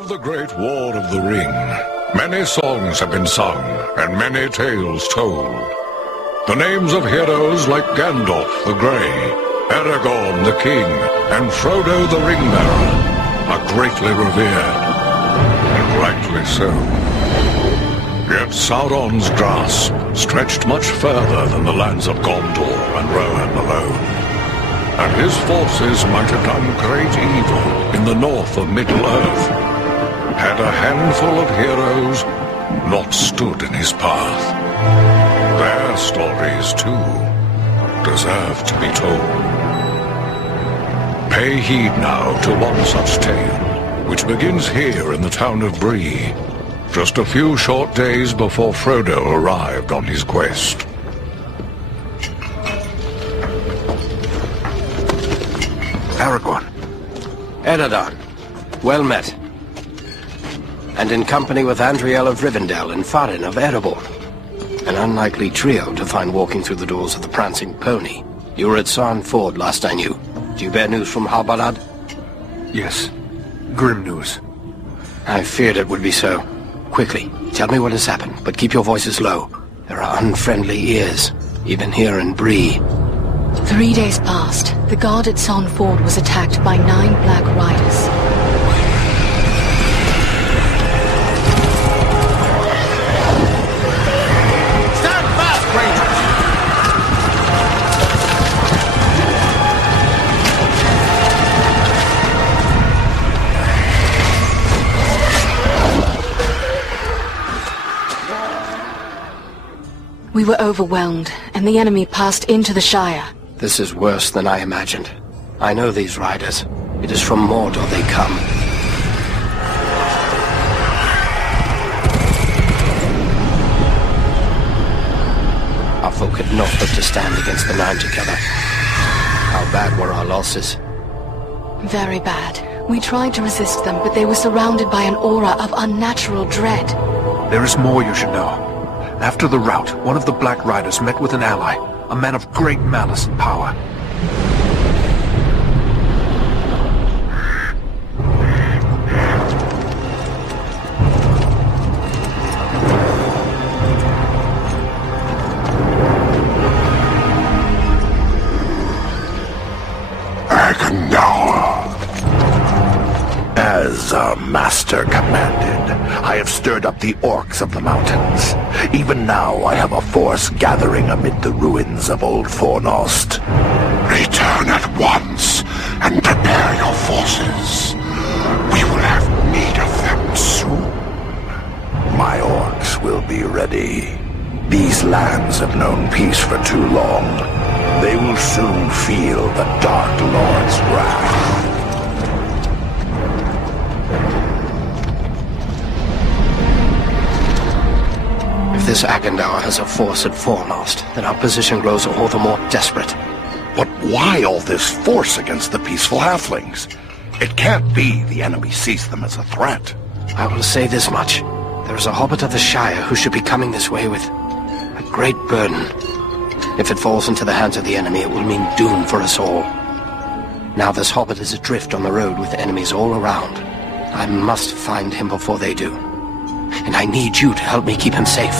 Of the Great War of the Ring, many songs have been sung and many tales told. The names of heroes like Gandalf the Grey, Aragorn the King, and Frodo the Ring-Bearer are greatly revered, and rightly so. Yet Sauron's grasp stretched much further than the lands of Gondor and Rohan alone, and his forces might have done great evil in the north of Middle-earth, had a handful of heroes not stood in his path. Their stories, too, deserve to be told. Pay heed now to one such tale, which begins here in the town of Bree, just a few short days before Frodo arrived on his quest. Aragorn. Eredon. Well met. And in company with Andriel of Rivendell and Farin of Erebor. An unlikely trio to find walking through the doors of the Prancing Pony. You were at Sarn Ford last I knew. Do you bear news from Halbarad? Yes. Grim news. I feared it would be so. Quickly, tell me what has happened, but keep your voices low. There are unfriendly ears, even here in Bree. 3 days passed. The guard at Sarn Ford was attacked by 9 Black Riders. Stand fast, Rangers! We were overwhelmed, and the enemy passed into the Shire. This is worse than I imagined. I know these riders. It is from Mordor they come. Our folk had not but to stand against the 9 together. How bad were our losses? Very bad. We tried to resist them, but they were surrounded by an aura of unnatural dread. There is more you should know. After the rout, one of the Black Riders met with an ally, a man of great malice and power. As our master commanded, I have stirred up the orcs of the mountains. Even now I have a force gathering amid the ruins of Old Fornost. Return at once and prepare your forces. We will have need of them soon. My orcs will be ready. These lands have known peace for too long. They will soon feel the Dark Lord's wrath. If this Agandaur has a force at Fornost, then our position grows all the more desperate. But why all this force against the peaceful halflings? It can't be the enemy sees them as a threat. I will say this much. There is a hobbit of the Shire who should be coming this way with a great burden. If it falls into the hands of the enemy, it will mean doom for us all. Now this hobbit is adrift on the road with enemies all around. I must find him before they do. And I need you to help me keep him safe.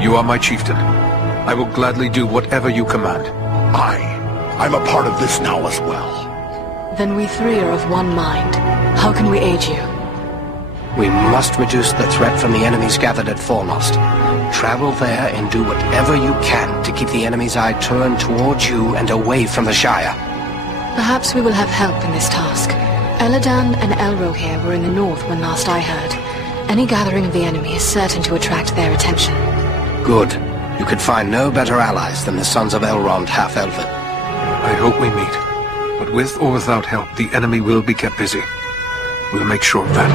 You are my chieftain. I will gladly do whatever you command. I'm a part of this now as well. Then we 3 are of one mind. How can we aid you? We must reduce the threat from the enemies gathered at Fornost. Travel there and do whatever you can to keep the enemy's eye turned towards you and away from the Shire. Perhaps we will have help in this task. Elladan and Elrohir were in the north when last I heard. Any gathering of the enemy is certain to attract their attention. Good. You could find no better allies than the sons of Elrond half-elven. I hope we meet. But with or without help, the enemy will be kept busy. We'll make sure of that.